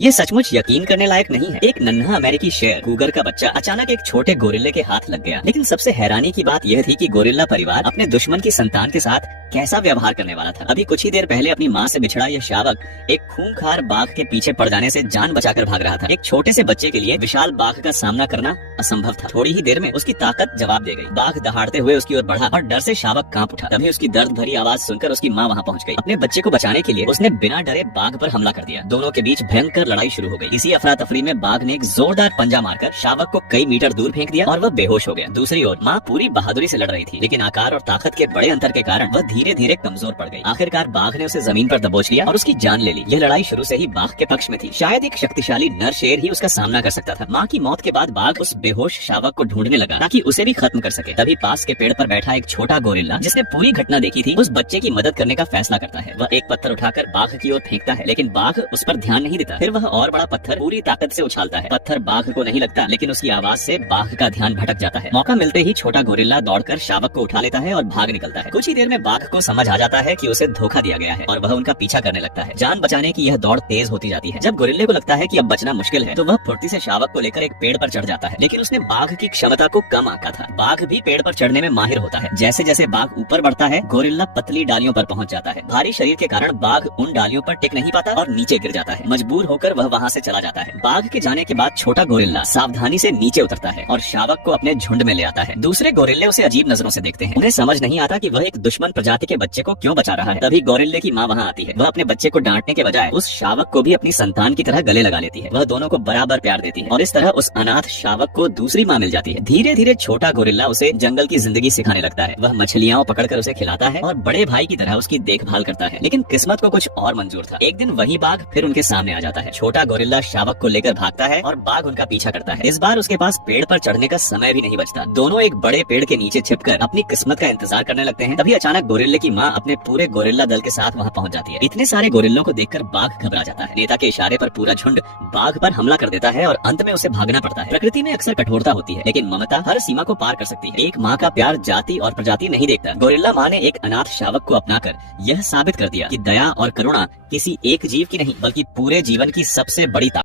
ये सचमुच यकीन करने लायक नहीं है। एक नन्हा अमेरिकी शेर कूगर का बच्चा अचानक एक छोटे गोरिल्ले के हाथ लग गया। लेकिन सबसे हैरानी की बात यह थी कि गोरिल्ला परिवार अपने दुश्मन की संतान के साथ कैसा व्यवहार करने वाला था। अभी कुछ ही देर पहले अपनी माँ से बिछड़ा यह शावक एक खूंखार बाघ के पीछे पड़ जाने से जान बचाकर भाग रहा था। एक छोटे से बच्चे के लिए विशाल बाघ का सामना करना असंभव था। थोड़ी ही देर में उसकी ताकत जवाब दे गई। बाघ दहाड़ते हुए उसकी ओर बढ़ा और डर से शावक कांप उठा। तभी उसकी दर्द भरी आवाज सुनकर उसकी माँ वहाँ पहुँच गई। अपने बच्चे को बचाने के लिए उसने बिना डरे बाघ पर हमला कर दिया। दोनों के बीच भयंकर लड़ाई शुरू हो गई। इसी अफरा तफरी में बाघ ने एक जोरदार पंजा मारकर शावक को कई मीटर दूर फेंक दिया और वह बेहोश हो गया। दूसरी ओर माँ पूरी बहादुरी से लड़ रही थी, लेकिन आकार और ताकत के बड़े अंतर के कारण वह धीरे धीरे कमजोर पड़ गई। आखिरकार बाघ ने उसे जमीन पर दबोच लिया और उसकी जान ले ली। यह लड़ाई शुरू से ही बाघ के पक्ष में थी। शायद एक शक्तिशाली नर शेर ही उसका सामना कर सकता था। माँ की मौत के बाद बाघ उस बेहोश शावक को ढूंढने लगा ताकि उसे भी खत्म कर सके। तभी पास के पेड़ पर बैठा एक छोटा गोरिल्ला, जिसने पूरी घटना देखी थी, उस बच्चे की मदद करने का फैसला करता है। वह एक पत्थर उठाकर बाघ की ओर फेंकता है, लेकिन बाघ उस पर ध्यान नहीं देता। फिर वह और बड़ा पत्थर पूरी ताकत से उछालता है। पत्थर बाघ को नहीं लगता, लेकिन उसकी आवाज से बाघ का ध्यान भटक जाता है। मौका मिलते ही छोटा गोरिल्ला दौड़कर शावक को उठा लेता है और भाग निकलता है। कुछ ही देर में बाघ को समझ आ जाता है कि उसे धोखा दिया गया है और वह उनका पीछा करने लगता है। जान बचाने की यह दौड़ तेज होती जाती है। जब गोरिल्ले को लगता है कि अब बचना मुश्किल है, तो वह फुर्ती से शावक को लेकर एक पेड़ पर चढ़ जाता है। लेकिन उसने बाघ की क्षमता को कम आंका था। बाघ भी पेड़ पर चढ़ने में माहिर होता है। जैसे जैसे बाघ ऊपर बढ़ता है, गोरिल्ला पतली डालियों पर पहुंच जाता है। भारी शरीर के कारण बाघ उन डालियों पर टिक नहीं पाता और नीचे गिर जाता है। मजबूर होकर वह वहां से चला जाता है। बाघ के जाने के बाद छोटा गोरिल्ला सावधानी से नीचे उतरता है और शावक को अपने झुंड में ले आता है। दूसरे गोरिल्ले उसे अजीब नजरों से देखते हैं। उन्हें समझ नहीं आता कि वह एक दुश्मन प्रजाति के बच्चे को क्यों बचा रहा है। तभी गोरिल्ले की माँ वहाँ आती है। वह अपने बच्चे को डांटने के बजाय उस शावक को भी अपनी संतान की तरह गले लगा लेती है। वह दोनों को बराबर प्यार देती है और इस तरह उस अनाथ शावक को दूसरी माँ मिल जाती है। धीरे धीरे छोटा गोरिल्ला उसे जंगल की जिंदगी सिखाने लगता है। वह मछलियाँ पकड़कर उसे खिलाता है और बड़े भाई की तरह उसकी देखभाल करता है। लेकिन किस्मत को कुछ और मंजूर था। एक दिन वही बाघ फिर उनके सामने आ जाता है। छोटा गोरिल्ला शावक को लेकर भागता है और बाघ उनका पीछा करता है। इस बार उसके पास पेड़ पर चढ़ने का समय भी नहीं बचता। दोनों एक बड़े पेड़ के नीचे छिपकर अपनी किस्मत का इंतजार करने लगते हैं। तभी अचानक गोरिल्ले की माँ अपने पूरे गोरिल्ला दल के साथ वहाँ पहुँच जाती है। इतने सारे गोरिल्लों को देखकर बाघ घबरा जाता है। नेता के इशारे पर पूरा झुंड बाघ पर हमला कर देता है और अंत में उसे भागना पड़ता है। प्रकृति में अक्सर कठोरता होती है, लेकिन ममता हर सीमा को पार कर सकती है। एक माँ का प्यार जाति और प्रजाति नहीं देखता। गोरिल्ला माँ ने एक अनाथ शावक को अपनाकर यह साबित कर दिया कि दया और करुणा किसी एक जीव की नहीं, बल्कि पूरे जीवन की सबसे बड़ी ताकत